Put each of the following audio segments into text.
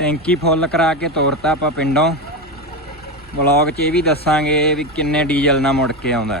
ਟੈਂਕੀ ਫੁੱਲ ਕਰਾ ਕੇ ਤੋਰਤਾ ਆਪਾਂ ਪਿੰਡੋਂ। ਵਲੌਗ 'ਚ ਇਹ ਵੀ ਦੱਸਾਂਗੇ ਵੀ ਕਿੰਨੇ ਡੀਜ਼ਲ ਨਾਲ ਮੁੜ ਕੇ ਆਉਂਦਾ।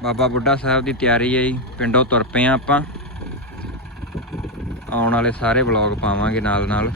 ਬਾਬਾ ਬੁੱਢਾ ਸਾਹਿਬ ਦੀ ਤਿਆਰੀ ਹੈ ਜੀ, ਪਿੰਡੋਂ ਤੁਰ ਪਏ ਆ ਆਪਾਂ। ਆਉਣ ਵਾਲੇ ਸਾਰੇ ਵਲੌਗ ਪਾਵਾਂਗੇ ਨਾਲ ਨਾਲ